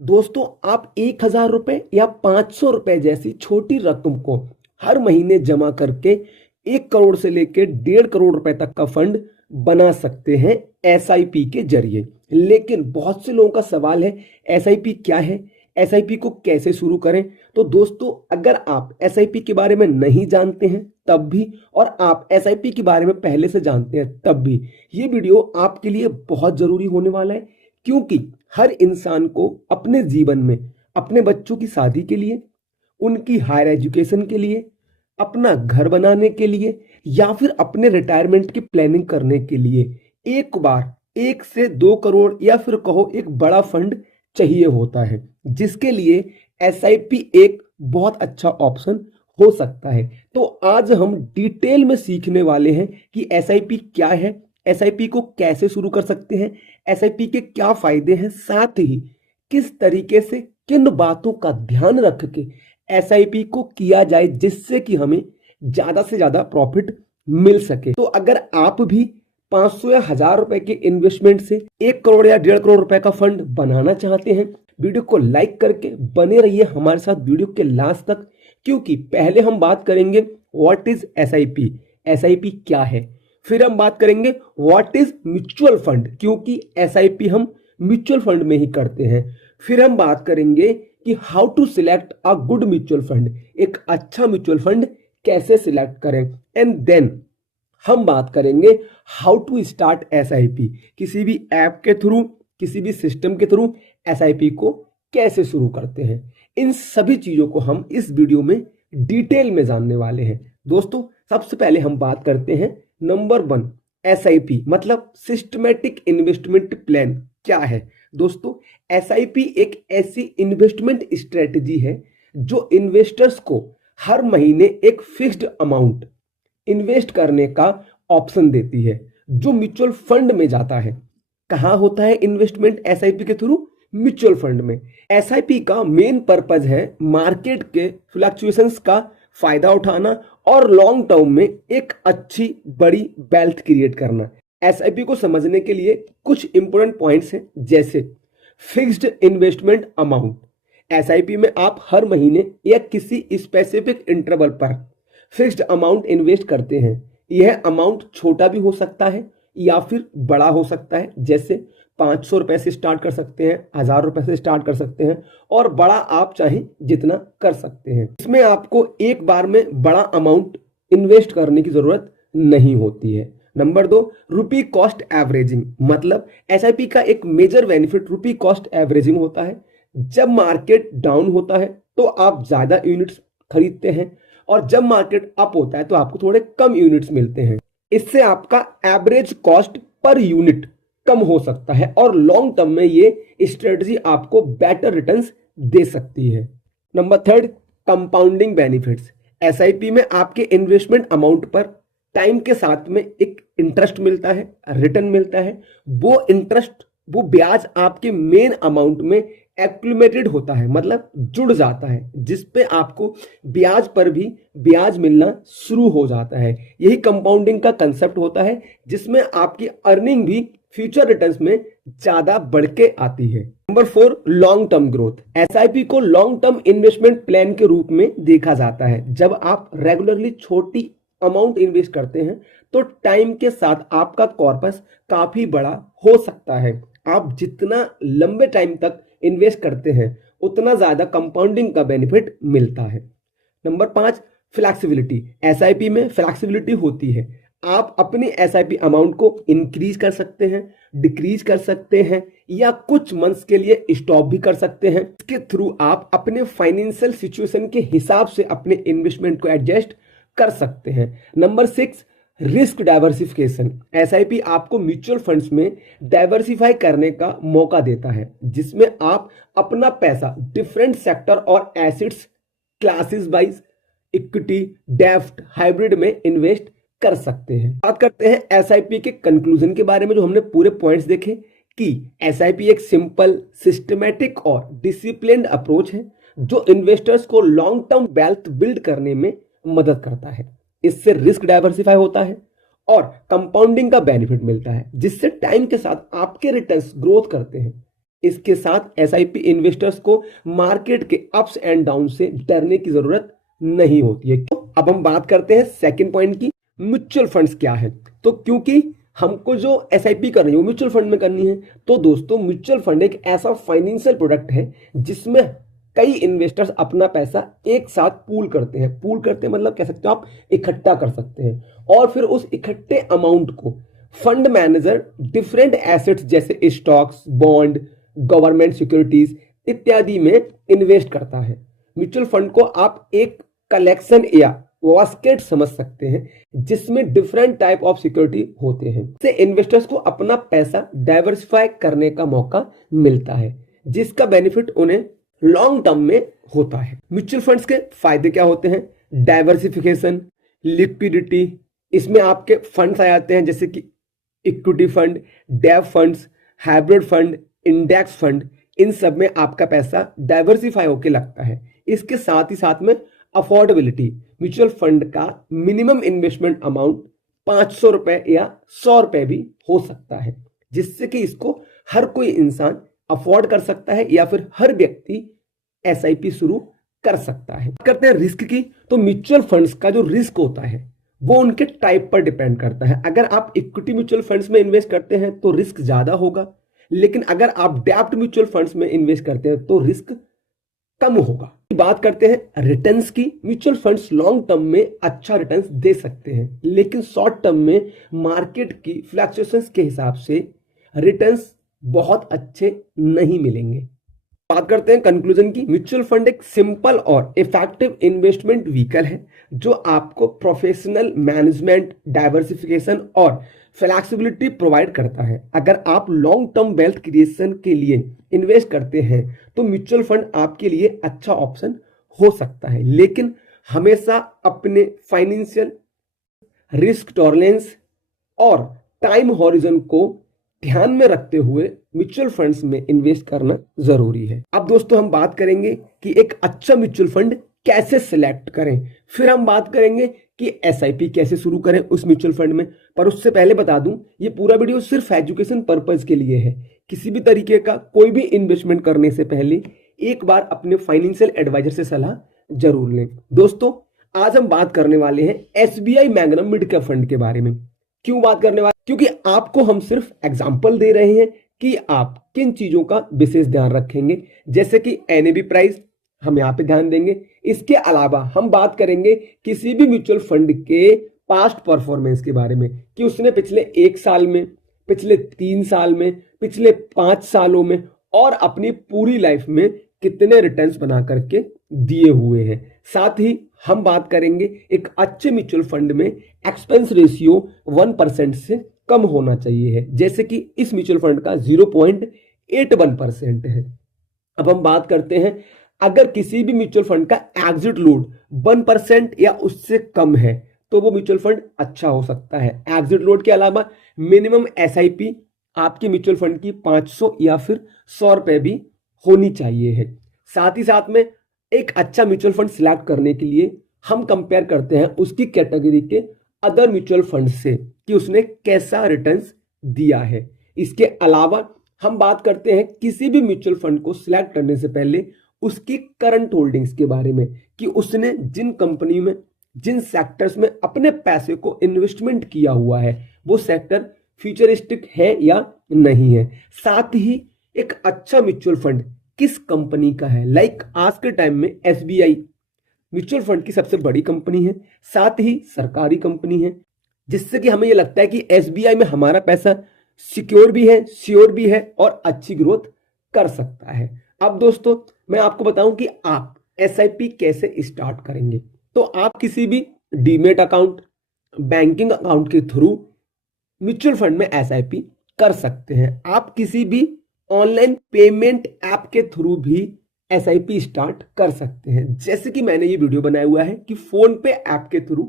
दोस्तों, आप 1,000 रुपए या 500 रुपए जैसी छोटी रकम को हर महीने जमा करके 1 करोड़ से लेकर 1.5 करोड़ रुपए तक का फंड बना सकते हैं एसआईपी के जरिए। लेकिन बहुत से लोगों का सवाल है, एसआईपी क्या है, एसआईपी को कैसे शुरू करें। तो दोस्तों, अगर आप एसआईपी के बारे में नहीं जानते हैं तब भी, और आप एसआईपी के बारे में पहले से जानते हैं तब भी, ये वीडियो आपके लिए बहुत जरूरी होने वाला है। क्योंकि हर इंसान को अपने जीवन में अपने बच्चों की शादी के लिए, उनकी हायर एजुकेशन के लिए, अपना घर बनाने के लिए या फिर अपने रिटायरमेंट की प्लानिंग करने के लिए एक बार 1 से 2 करोड़ या फिर कहो एक बड़ा फंड चाहिए होता है, जिसके लिए एसआईपी एक बहुत अच्छा ऑप्शन हो सकता है। तो आज हम डिटेल में सीखने वाले हैं कि एसआईपी क्या है, एसआईपी को कैसे शुरू कर सकते हैं, एसआईपी के क्या फायदे हैं, साथ ही किस तरीके से किन बातों का ध्यान रख के एसआईपी को किया जाए जिससे कि हमें ज्यादा से ज्यादा प्रॉफिट मिल सके। तो अगर आप भी 500 या 1,000 रुपए के इन्वेस्टमेंट से 1 करोड़ या 1.5 करोड़ रुपए का फंड बनाना चाहते हैं, वीडियो को लाइक करके बने रहिए हमारे साथ वीडियो के लास्ट तक। क्योंकि पहले हम बात करेंगे व्हाट इज एसआईपी, एसआईपी क्या है, फिर हम बात करेंगे व्हाट इज म्यूचुअल फंड, क्योंकि एसआईपी हम म्यूचुअल फंड में ही करते हैं। फिर हम बात करेंगे कि how to select a good mutual fund, एक अच्छा म्यूचुअल फंड कैसे सिलेक्ट करें, एंड देन हम बात करेंगे हाउ टू स्टार्ट एसआईपी, किसी भी ऐप के थ्रू, किसी भी सिस्टम के थ्रू एसआईपी को कैसे शुरू करते हैं। इन सभी चीजों को हम इस वीडियो में डिटेल में जानने वाले हैं। दोस्तों, सबसे पहले हम बात करते हैं नंबर 1, एसआईपी मतलब सिस्टमैटिक इन्वेस्टमेंट प्लान क्या है। दोस्तों, एसआईपी एक ऐसी इन्वेस्टमेंट स्ट्रेटजी है जो इन्वेस्टर्स को हर महीने एक फिक्स्ड अमाउंट इन्वेस्ट करने का ऑप्शन देती है, जो म्यूचुअल फंड में जाता है। कहां होता है इन्वेस्टमेंट एसआईपी के थ्रू? म्यूचुअल फंड में। एसआईपी का मेन पर्पज है मार्केट के फ्लक्चुएशंस का फायदा उठाना और लॉन्ग टर्म में एक अच्छी बड़ी वेल्थ क्रिएट करना। एसआईपी को समझने के लिए कुछ इंपोर्टेंट पॉइंट्स हैं, जैसे फिक्स्ड इन्वेस्टमेंट अमाउंट। एसआईपी में आप हर महीने या किसी स्पेसिफिक इंटरवल पर फिक्स्ड अमाउंट इन्वेस्ट करते हैं। यह अमाउंट छोटा भी हो सकता है या फिर बड़ा हो सकता है, जैसे 500 रुपए से स्टार्ट कर सकते हैं, 1,000 रुपए से स्टार्ट कर सकते हैं, और बड़ा आप चाहें जितना कर सकते हैं। इसमें आपको एक बार में बड़ा अमाउंट इन्वेस्ट करने की जरूरत नहीं होती है। नंबर 2, रुपी कॉस्ट एवरेजिंग, मतलब एसआईपी का एक major benefit rupee cost averaging होता है। जब मार्केट डाउन होता है तो आप ज्यादा यूनिट्स खरीदते हैं, और जब मार्केट अप होता है तो आपको थोड़े कम यूनिट्स मिलते हैं। इससे आपका एवरेज कॉस्ट पर यूनिट कम हो सकता है और लॉन्ग टर्म में ये स्ट्रेटजी आपको बेटर रिटर्न्स दे सकती है। Number 3, compounding benefits. एसआईपी में आपके इन्वेस्टमेंट अमाउंट पर टाइम के साथ में एक इंटरेस्ट मिलता है, रिटर्न मिलता है। वो इंटरेस्ट, वो ब्याज आपके मेन अमाउंट में एक्यूमुलेटेड होता है, मतलब जुड़ जाता है, जिसपे आपको ब्याज पर भी ब्याज मिलना शुरू हो जाता है। यही कंपाउंडिंग का कंसेप्ट होता है, जिसमें आपकी अर्निंग भी फ्यूचर रिटर्न्स में ज्यादा बढ़ के आती है। Number 4, long term growth. SIP को लॉन्ग टर्म इन्वेस्टमेंट प्लान के रूप में देखा जाता है। जब आप रेगुलरली छोटी अमाउंट इन्वेस्ट करते हैं तो टाइम के साथ आपका कॉर्पस काफी बड़ा हो सकता है। आप जितना लंबे टाइम तक इन्वेस्ट करते हैं उतना ज्यादा कंपाउंडिंग का बेनिफिट मिलता है। Number 5, flexibility. एसआईपी में फ्लेक्सिबिलिटी होती है। आप अपनी एसआईपी अमाउंट को इंक्रीज कर सकते हैं, डिक्रीज कर सकते हैं, या कुछ मंथ्स के लिए स्टॉप भी कर सकते हैं। इसके थ्रू आप अपने फाइनेंशियल सिचुएशन के हिसाब से अपने इन्वेस्टमेंट को एडजस्ट कर सकते हैं। Number 6, risk diversification. एसआईपी आपको म्यूचुअल फंड्स में डाइवर्सिफाई करने का मौका देता है, जिसमें आप अपना पैसा डिफरेंट सेक्टर और एसेट्स क्लासेस वाइज, इक्विटी, डेब्ट, हाइब्रिड में इन्वेस्ट कर सकते हैं। बात करते हैं एसआईपी के कंक्लूजन के बारे में, जो हमने पूरे पॉइंट्स देखे कि एसआईपी एक सिंपल, सिस्टमैटिक और डिसिप्लिन्ड अप्रोच है जो इन्वेस्टर्स को लॉन्ग टर्म वेल्थ बिल्ड करने में मदद करता है। इससे रिस्क डाइवर्सिफाई होता है और कंपाउंडिंग का बेनिफिट मिलता है, जिससे टाइम के साथ आपके रिटर्न्स ग्रोथ करते हैं। इसके साथ एसआईपी इन्वेस्टर्स को मार्केट के अप्स एंड डाउन से डरने की जरूरत नहीं होती है। तो अब हम बात करते हैं सेकंड पॉइंट की, म्यूचुअल फंड्स क्या है। तो क्योंकि हमको जो एसआईपी करनी है वो म्यूचुअल फंड में करनी है, तो दोस्तों म्यूचुअल फंड एक ऐसा फाइनेंशियल प्रोडक्ट है जिसमें कई इन्वेस्टर्स अपना पैसा एक साथ पूल करते हैं। पूल करते हैं मतलब कह सकते हो आप इकट्ठा कर सकते हैं, और फिर उस इकट्ठे अमाउंट को फंड मैनेजर डिफरेंट एसेट्स जैसे स्टॉक्स, बॉन्ड, गवर्नमेंट सिक्योरिटीज इत्यादि में इन्वेस्ट करता है। म्यूचुअल फंड को आप एक कलेक्शन या बास्केट समझ सकते हैं जिसमें डिफरेंट टाइप ऑफ सिक्योरिटी होते हैं। इससे इन्वेस्टर्स को अपना पैसा डाइवर्सिफाई करने का मौका मिलता है, जिसका बेनिफिट उन्हें लॉन्ग टर्म में होता है। म्यूचुअल फंड्स के फायदे क्या होते हैं? डाइवर्सिफिकेशन, लिक्विडिटी, इसमें आपके फंड्स आ जाते हैं जैसे कि इक्विटी फंड, डेब्ट funds, hybrid fund, index fund, इन सब में आपका पैसा डाइवर्सिफाई होकर लगता है। इसके साथ ही साथ में अफोर्डेबिलिटी, म्यूचुअल फंड का मिनिमम इन्वेस्टमेंट अमाउंट 500 रुपए या 100 रुपए भी हो सकता है, जिससे कि इसको हर कोई इंसान अफोर्ड कर सकता है या फिर हर व्यक्ति एसआईपी शुरू कर सकता है। करते हैं रिस्क की, तो म्यूचुअल फंड्स का जो रिस्क होता है वो उनके टाइप पर डिपेंड करता है। अगर आप इक्विटी म्यूचुअल फंड्स में इन्वेस्ट करते हैं तो रिस्क ज्यादा होगा, लेकिन अगर आप डेब्ट म्यूचुअल फंड्स में इन्वेस्ट करते हैं तो रिस्क कम होगा। बात करते हैं रिटर्न्स की, म्यूचुअल फंड्स लॉन्ग टर्म में अच्छा रिटर्न्स दे सकते हैं, लेकिन शॉर्ट टर्म में मार्केट की फ्लक्चुएशंस के हिसाब से रिटर्न्स बहुत अच्छे नहीं मिलेंगे। बात करते हैं कंक्लूजन की, म्यूचुअल फंड एक सिंपल और इफेक्टिव इन्वेस्टमेंट व्हीकल है जो आपको प्रोफेशनल मैनेजमेंट, डाइवर्सिफिकेशन और फ्लेक्सिबिलिटी प्रोवाइड करता है। अगर आप लॉन्ग टर्म वेल्थ क्रिएशन के लिए इन्वेस्ट करते हैं तो म्यूचुअल फंड आपके लिए अच्छा ऑप्शन हो सकता है, लेकिन हमेशा अपने फाइनेंशियल रिस्क टॉलरेंस और टाइम हॉरिजन को ध्यान में रखते हुए म्यूचुअल फंड्स में इन्वेस्ट करना जरूरी है। अब दोस्तों हम बात करेंगे कि एक अच्छा म्यूचुअल फंड कैसे सिलेक्ट करें, फिर हम बात करेंगे कि एसआईपी कैसे शुरू करें उस म्यूचुअल फंड में। पर उससे पहले बता दूं, ये पूरा वीडियो सिर्फ एजुकेशन पर्पज के लिए है। किसी भी तरीके का कोई भी इन्वेस्टमेंट करने से पहले एक बार अपने फाइनेंशियल एडवाइजर से सलाह जरूर लें। दोस्तों आज हम बात करने वाले हैं SBI magnum mid cap fund के बारे में। क्यों बात करने वाले? क्योंकि आपको हम सिर्फ एग्जाम्पल दे रहे हैं कि आप किन चीजों का विशेष ध्यान रखेंगे, जैसे कि एनएबी प्राइस हम यहाँ पे ध्यान देंगे। इसके अलावा हम बात करेंगे किसी भी म्यूचुअल फंड के पास्ट परफॉर्मेंस के बारे में कि उसने पिछले 1 साल में, पिछले 3 साल में, पिछले 5 सालों में और अपनी पूरी लाइफ में कितने रिटर्न्स बना करके दिए हुए हैं। साथ ही हम बात करेंगे एक अच्छे म्यूचुअल फंड में एक्सपेंस रेशियो 1% से कम होना चाहिए है, जैसे कि इस म्यूचुअल फंड का 0.81% है। अब हम बात करते हैं अगर किसी भी म्यूचुअल फंड का एग्जिट लोड 1% या उससे कम है तो वो म्यूचुअल फंड अच्छा हो सकता है। एग्जिट लोड के अलावा मिनिमम एसआईपी आपकी म्यूचुअल फंड की 500 या फिर 100 रुपए भी होनी चाहिए है। साथ ही साथ में एक अच्छा म्यूचुअल फंड सिलेक्ट करने के लिए हम कंपेयर करते हैं उसकी कैटेगरी के अदर म्यूचुअल फंड से कि उसने कैसा रिटर्न्स दिया है। इसके अलावा हम बात करते हैं किसी भी म्यूचुअल फंड को सिलेक्ट करने से पहले उसकी करंट होल्डिंग्स के बारे में कि उसने जिन कंपनी में, जिन सेक्टर्स में अपने पैसे को इन्वेस्टमेंट किया हुआ है वो सेक्टर फ्यूचरिस्टिक है या नहीं है। साथ ही एक अच्छा म्यूचुअल फंड किस कंपनी का है। लाइक आज के टाइम में एसबीआई म्यूचुअल फंड की सबसे बड़ी कंपनी है, साथ ही सरकारी कंपनी है, जिससे कि हमें ये लगता है कि एसबीआई में हमारा पैसा सिक्योर भी है, श्योर भी है और अच्छी ग्रोथ कर सकता है। अब दोस्तों मैं आपको बताऊं कि आप एसआईपी कैसे स्टार्ट करेंगे। तो आप किसी भी डीमेट अकाउंट, बैंकिंग अकाउंट के थ्रू म्यूचुअल फंड में एसआईपी कर सकते हैं। आप किसी भी ऑनलाइन पेमेंट ऐप के थ्रू भी एसआईपी स्टार्ट कर सकते हैं, जैसे कि मैंने ये वीडियो बनाया हुआ है कि फोन पे ऐप के थ्रू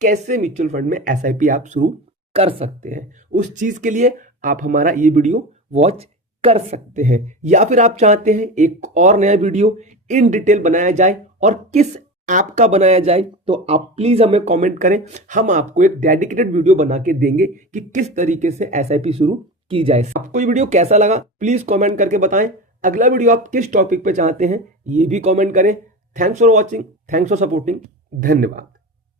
कैसे म्यूचुअल फंड में एसआईपी आप शुरू कर सकते हैं। उस चीज के लिए आप हमारा ये वीडियो वॉच कर सकते हैं, या फिर आप चाहते हैं एक और नया वीडियो इन डिटेल बनाया जाए और किस ऐप का बनाया जाए तो आप प्लीज हमें कमेंट करें। हम आपको एक डेडिकेटेड वीडियो बना के देंगे कि किस तरीके से एसआईपी शुरू की जाए। आपको ये वीडियो कैसा लगा प्लीज कमेंट करके बताएं। अगला वीडियो आप किस टॉपिक पे चाहते हैं ये भी कमेंट करें। Thanks for watching, thanks for supporting, धन्यवाद।